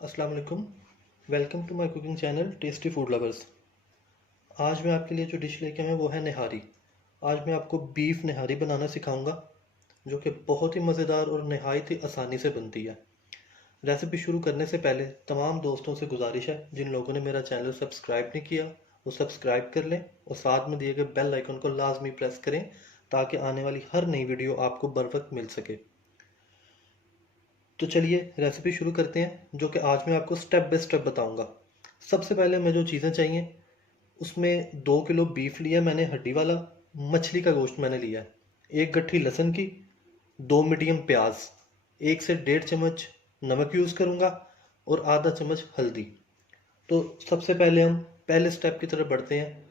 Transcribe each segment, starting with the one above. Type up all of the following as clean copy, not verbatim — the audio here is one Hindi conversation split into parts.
अस्सलाम वालेकुम। Welcome to my cooking channel tasty food lovers. आज मैं आपके लिए जो डिश लेके आया हूं वो है निहारी। आज मैं आपको बीफ निहारी बनाना सिखाऊंगा, जो कि बहुत ही मज़ेदार और नहायत ही आसानी से बनती है। रेसिपी शुरू करने से पहले तमाम दोस्तों से गुजारिश है, जिन लोगों ने मेरा चैनल सब्सक्राइब नहीं किया वो सब्सक्राइब कर लें और साथ में दिए गए बेल आइकन को लाजमी प्रेस करें ताकि आने वाली हर नई वीडियो आपको बर वक्त मिल सके। तो चलिए रेसिपी शुरू करते हैं, जो कि आज मैं आपको स्टेप बाय स्टेप बताऊंगा। सबसे पहले हमें जो चीज़ें चाहिए, उसमें 2 किलो बीफ लिया मैंने हड्डी वाला। मछली का गोश्त मैंने लिया है। एक गट्ठी लहसुन की, 2 मीडियम प्याज, 1 से 1.5 चम्मच नमक यूज़ करूँगा और आधा चम्मच हल्दी। तो सबसे पहले हम पहले स्टेप की तरफ बढ़ते हैं।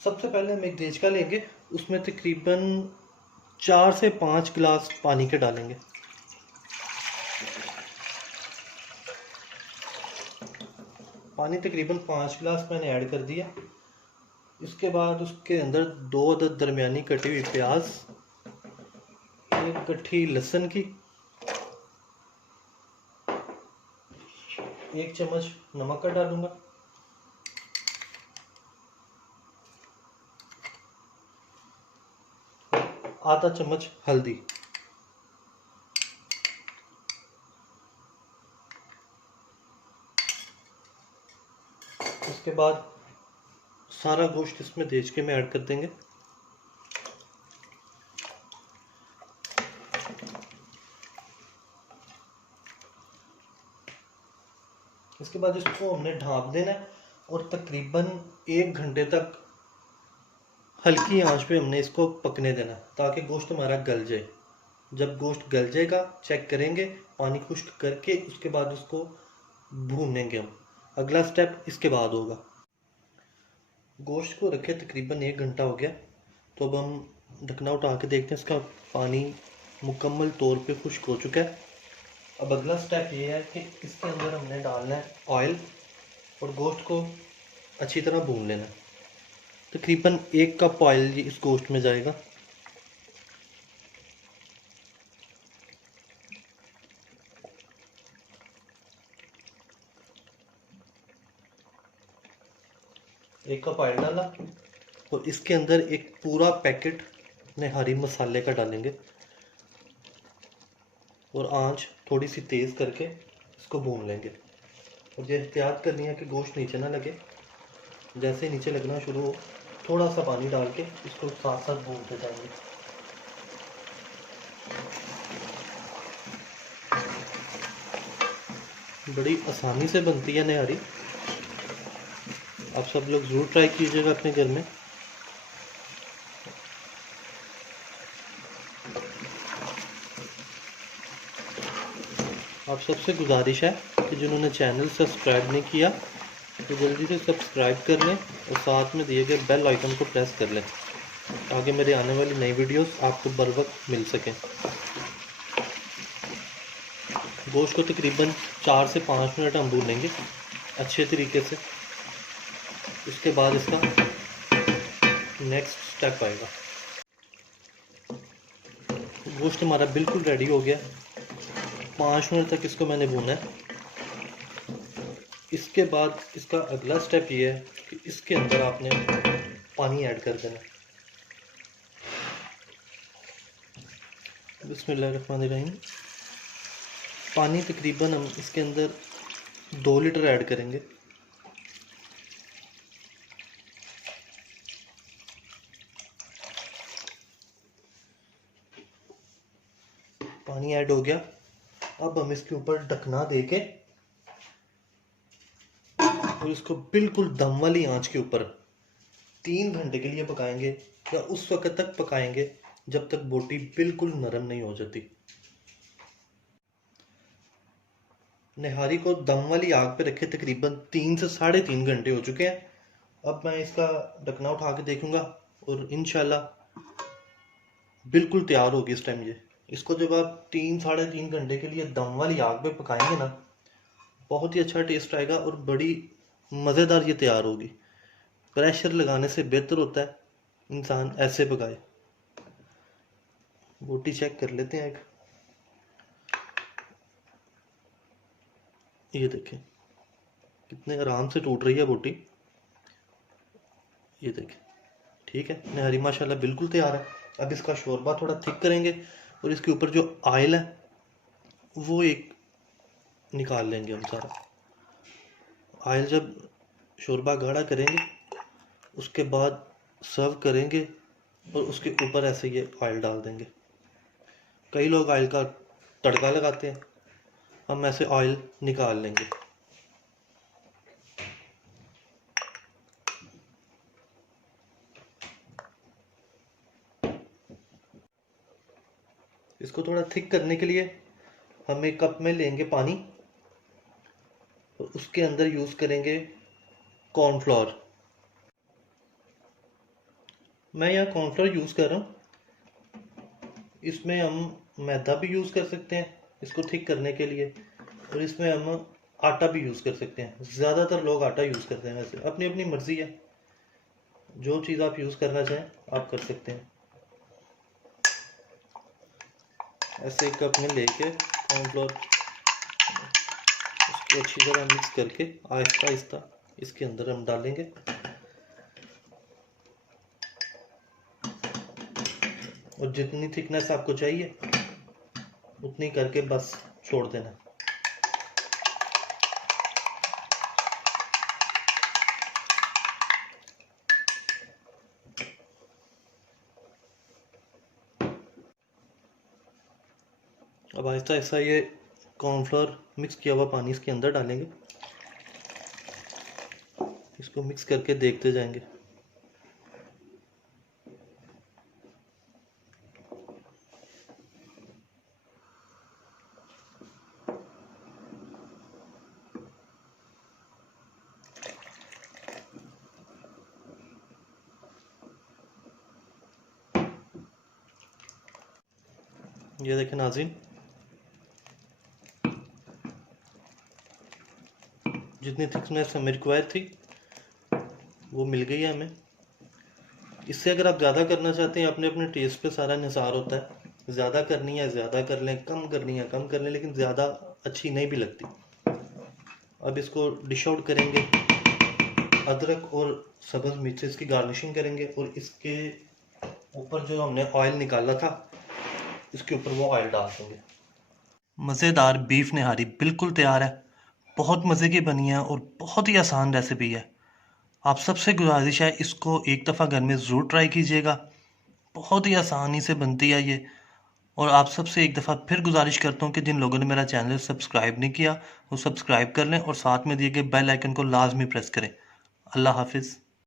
सबसे पहले हम एक देचका लेंगे, उसमें तकरीबन 4 से 5 गिलास पानी के डालेंगे। पानी तकरीबन 5 गिलास मैंने ऐड कर दिया। इसके बाद उसके अंदर 2 अदद दरमियानी कटी हुई प्याज, एक गट्ठी लहसुन की, 1 चम्मच नमक का डालूंगा, आधा चम्मच हल्दी। इसके बाद सारा गोश्त इसमें देचके में ऐड कर देंगे। इसके बाद इसको हमने ढाँप देना है और तकरीबन 1 घंटे तक हल्की आंच पे हमने इसको पकने देना है ताकि गोश्त हमारा गल जाए। जब गोश्त गल जाएगा चेक करेंगे, पानी खुश्क करके उसके बाद उसको भूनेंगे हम। अगला स्टेप इसके बाद होगा। गोश्त को रखे तकरीबन 1 घंटा हो गया, तो अब हम ढकना उठा के देखते हैं, इसका पानी मुकम्मल तौर पे खुश्क हो चुका है। अब अगला स्टेप ये है कि इसके अंदर हमने डालना है ऑयल और गोश्त को अच्छी तरह भून लेना है। तकरीबन 1 कप ऑयल इस गोश्त में जाएगा। एक कप ऑयल डाला और इसके अंदर एक पूरा पैकेट निहारी मसाले का डालेंगे और आंच थोड़ी सी तेज़ करके इसको भून लेंगे। और ये एहतियात करनी है कि गोश्त नीचे ना लगे। जैसे ही नीचे लगना शुरू हो, थोड़ा सा पानी डाल के इसको साथ साथ भूनते जाएंगे। बड़ी आसानी से बनती है निहारी, आप सब लोग ज़रूर ट्राई कीजिएगा अपने घर में। आप सबसे गुजारिश है कि जिन्होंने चैनल सब्सक्राइब नहीं किया तो जल्दी से सब्सक्राइब कर लें और साथ में दिए गए बेल आइकन को प्रेस कर लें ताकि मेरे आने वाली नई वीडियोस आपको बर वक्त मिल सकें। गोश्त को तकरीबन 4 से 5 मिनट हम भूनेंगे अच्छे तरीके से। उसके बाद इसका नेक्स्ट स्टेप आएगा। गोश्त हमारा बिल्कुल रेडी हो गया, 5 मिनट तक इसको मैंने भूना है। इसके बाद इसका अगला स्टेप ये है कि इसके अंदर आपने पानी ऐड कर देना। बिस्मिल्लाहिर्रहमानिर्रहीम। पानी तकरीबन हम इसके अंदर 2 लीटर ऐड करेंगे। पानी ऐड हो गया। अब हम इसके ऊपर ढकना देके और इसको बिल्कुल दम वाली आंच के ऊपर 3 घंटे के लिए पकाएंगे, या उस वक्त तक पकाएंगे जब तक बोटी बिल्कुल नरम नहीं हो जाती। निहारी को दम वाली आग पे रखे तकरीबन 3 से 3.5 घंटे हो चुके हैं। अब मैं इसका ढकना उठा के देखूंगा और इंशाल्लाह बिल्कुल तैयार होगी इस टाइम ये। इसको जब आप 3 साढ़े 3 घंटे के लिए दम वाली आग पे पकाएंगे ना, बहुत ही अच्छा टेस्ट आएगा और बड़ी मज़ेदार ये तैयार होगी। प्रेशर लगाने से बेहतर होता है इंसान ऐसे पकाए। बोटी चेक कर लेते हैं एक। ये देखें कितने आराम से टूट रही है बोटी। ये देखें, ठीक है, नहरी माशाल्लाह बिल्कुल तैयार है। अब इसका शोरबा थोड़ा थिक करेंगे और इसके ऊपर जो ऑयल है वो एक निकाल लेंगे हम सारा। ऑयल जब शोरबा गाढ़ा करेंगे उसके बाद सर्व करेंगे और उसके ऊपर ऐसे ये ऑयल डाल देंगे। कई लोग ऑयल का तड़का लगाते हैं, हम ऐसे ऑयल निकाल लेंगे। इसको थोड़ा थिक करने के लिए हम एक कप में लेंगे पानी और उसके अंदर यूज़ करेंगे कॉर्नफ्लोर। मैं यहाँ कॉर्नफ्लोर यूज़ कर रहा हूँ। इसमें हम मैदा भी यूज़ कर सकते हैं इसको थिक करने के लिए, और इसमें हम आटा भी यूज़ कर सकते हैं। ज़्यादातर लोग आटा यूज़ करते हैं, वैसे अपनी अपनी मर्ज़ी है, जो चीज़ आप यूज़ करना चाहें आप कर सकते हैं। ऐसे एक कप में लेके कॉर्नफ्लोर उसको अच्छी तरह मिक्स करके आहिस्ता आहिस्ता इसके अंदर हम डालेंगे। और जितनी थिकनेस आपको चाहिए उतनी करके बस छोड़ देना। अब आहिस्ता आहिस्ता ये कॉर्नफ्लोर मिक्स किया हुआ पानी इसके अंदर डालेंगे, इसको मिक्स करके देखते जाएंगे। ये देखें नाज़रीन, जितनी थिकनेस हमें रिक्वायर थी वो मिल गई है हमें। इससे अगर आप ज़्यादा करना चाहते हैं, अपने अपने टेस्ट पे सारा निसार होता है। ज़्यादा करनी है ज़्यादा कर लें, कम करनी है कम कर लें, लेकिन ज़्यादा अच्छी नहीं भी लगती। अब इसको डिश आउट करेंगे, अदरक और सब्ज़ मिर्च से इसकी गार्निशिंग करेंगे और इसके ऊपर जो हमने ऑयल निकाला था इसके ऊपर वो ऑयल डाल देंगे। मज़ेदार बीफ निहारी बिल्कुल तैयार है। बहुत मज़े की बनी है और बहुत ही आसान रेसिपी है। आप सबसे गुजारिश है इसको एक दफ़ा घर में ज़रूर ट्राई कीजिएगा। बहुत ही आसानी से बनती है ये। और आप सबसे एक दफ़ा फिर गुजारिश करता हूँ कि जिन लोगों ने मेरा चैनल सब्सक्राइब नहीं किया वो सब्सक्राइब कर लें और साथ में दिए गए बेल आइकन को लाजमी प्रेस करें। अल्लाह हाफिज़।